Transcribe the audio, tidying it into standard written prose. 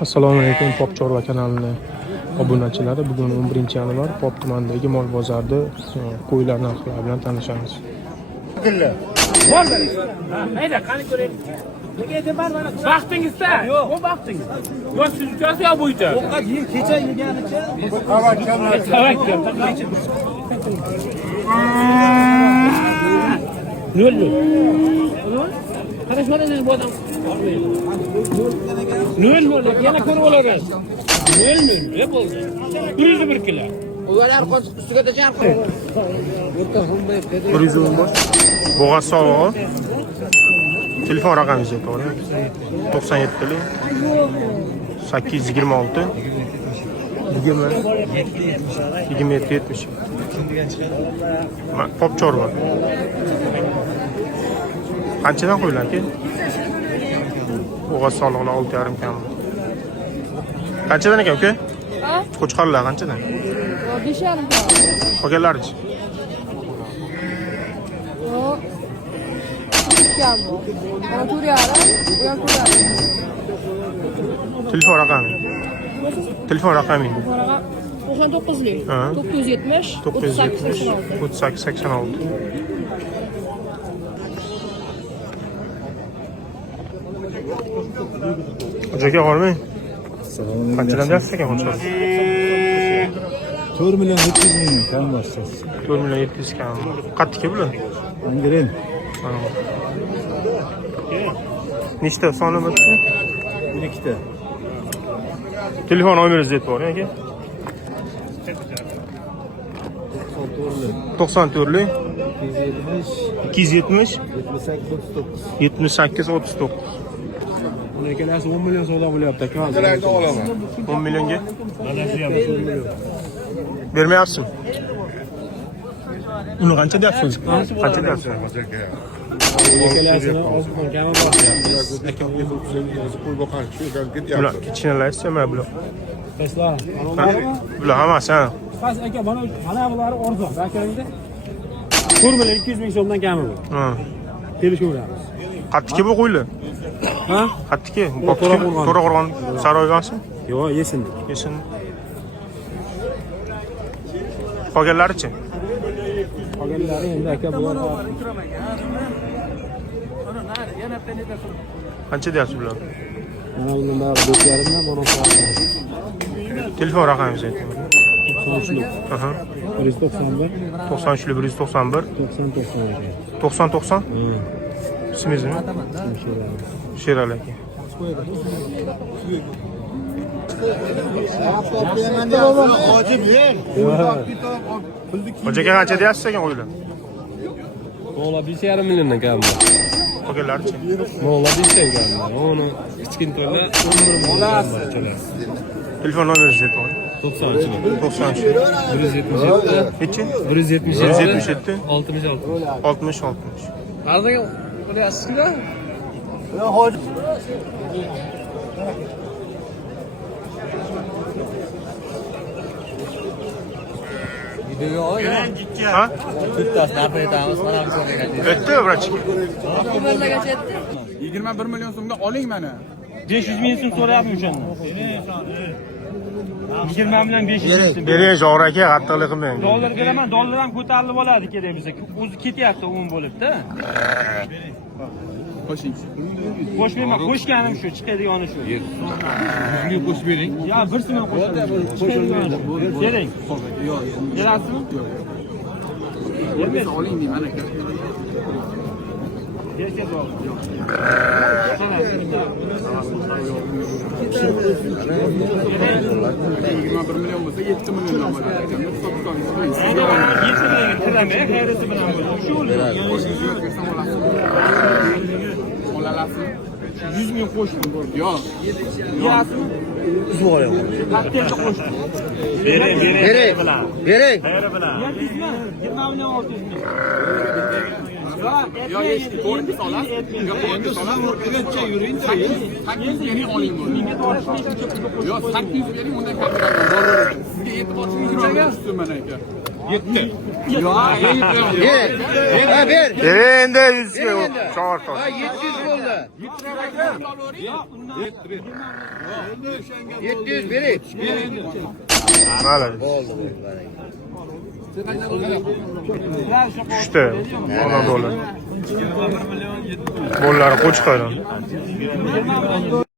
Assalomu alaykum Pop Chorva kanalining obunachilari. Bugun 11-yanvar Pop tumanidagi mol bozorida qo'ylar narxlari bilan tanishamiz. Hayda, qani ko'raylik. Vaqtingizda? Yo'q, bu vaqtingiz. Yo sizga yo bo'yicha. Ovqat kecha yeganicha. Tavakkal. Nol. Qarash mana bu odam. Nol. Yana ko'rib olasiz. Nol. Ne bo'ldi? 101 kilo. Ular ustiga tashab qo'y. 115. Bo'g'az sog'lig'i. Telefon raqamingizni aytavering. 97 826 2770. Pop Chorva. Qanchadan qo'yiladi aka? Bo'g'az sog'lig'i 6,5 kam. Qanchadan ekan uka? Ha? Qo'chqorlar qanchadan? 5,5 kam. Qolganlarichi? Yo'q. 3 kam bu. Mana 4,5, bu ham 4,5. Telefon raqami. Telefon raqamingiz. 99lik. 970 3886. Hocaga qormang. Qanchadan deyapsiz ekan qo'chqor? 4 milyon 700 ming kam boshsiz. 4 milyon 700 kam. Qattiq bular. Angren. Nechta soni bitta? 12 ta. Telefon nomeringizni aytib boring aka. 94 270 78 39. Buni ekalasi 10 milyon so'mda bo'lyapti aka. 10 millionga? Bermayapsizmi? Uni qancha deyapsiz? Qancha deyapsiz? Ekalasini ozgina kami bor. Bular kichkinalarchi nima bular? Qislar. Bular hammasi ha. Qas aka mana bular arzon. Bakarangda 4 milyon 200 ming so'mdan kami bu. Ha. Kelishamiz. Qattiqki bu qo'ylar. Ha? Qattiqki. To'raqo'rg'on Saroygansi? Yo'q, yesin. Yesin. Qolganlarichi? Qolganlari endi aka bular. Qancha deyapsiz bular? Mana bundan bari 4,5 dan mana shu. Telefon raqamingizni ayting. 93. Aha. 191 93 191 90 90. İsminiz mi? Şerali aka. Hocaga qancha deyapsiz ekan qo'ylar? Mo'la 1,5 milliondan kam. Qolganlarichi? Mo'la 1,5 kam. Uni kichkintoylar 10 million barchalar. Telefon nomeringizni ayting. 93 93 177 Nechi? 177 177 66. 60. Hozirga qilyapsiz-ku? Ha? Bittasi narx aytamiz, mana bu so'raga. O'tdi vrach. Nimalargacha aytdi? 21 milyon so'mga oling mana. 500 ming so'm so'rayapman o'shanda. 20 bilan 500 ming. Bering Jog'ra aka, qattiqlik qilmang. Dollar beraman, dollar ham ko'tarilib oladi kerak bizga. O'zi ketyapti umuman bo'lib-da. Qo'shing. Qo'shmayman, qo'shganim shu, chiqadigani shu. 100 ga qo'shib bering. Ya bir so'm qo'shaman. Bering. Berasizmi? Bo'lmasa oling deyman aka. Bersa bo'l. 21 milyon bo'lsa 7 milliondan bo'ladi aka. Hisob kitob. Endi 7 million kirame, xayrisi bilan bo'ladi. Shu Olalasizmi? 100 ming qo'shdim bo'ldi. Yo'q. Berasizmi? Qattiqcha qo'shdim. Bering. Bering. Xayri bilan. 20 million 600 ming. Yo'q, eshitib ko'rib olasiz. Yo'q, endi so'rab yuring. 800 bering oling bo'ldi. Yo'q, 800 bering undan kattaroq. Sizga yetib olishingiz kerak mana aka. Yetti. Yo'q, Ber. Bering endi 100 ga chor. Ha 700 bo'ldi. $700 bering. Mana. Uchta ona bola. Bolalari qo'chqor.